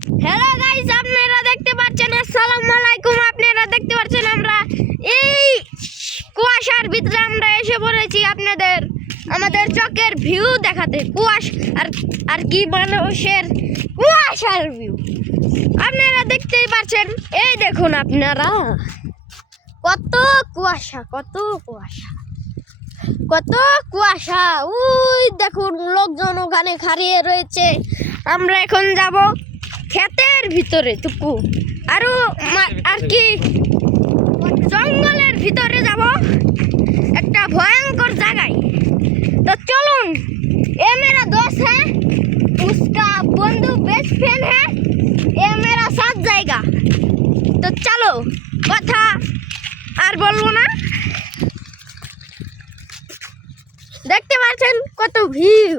Hello guys, আপনারা দেখতে পাচ্ছেন, আসসালামু আলাইকুম। আপনারা দেখতে পাচ্ছেন আমরা এই কুয়াশার ভিতরে আমরা এসে পড়েছি আমাদের চোখের ভিউ দেখাতে। আর কি মানুষের কুয়াশার ভিউ আপনারা দেখতেই পাচ্ছেন। এই দেখুন আপনারা, কত কুয়াশা, কত কুয়াশা, কত কুয়াশা। ওই দেখুন, লোকজন ওখানে খাড়িয়ে রয়েছে। আমরা এখন যাব ক্ষেতের ভিতরে টুকু আর কি জঙ্গলের ভিতরে যাব, একটা ভয়ঙ্কর জায়গায়। তো চলুন, এ মেরা दोस्त है, उसका बंधु बेस्ट फ्रेंड है, ये मेरा साथ जाएगा। तो चलो, কথা আর বলবো না। দেখতে পাচ্ছেন কত ভিউ।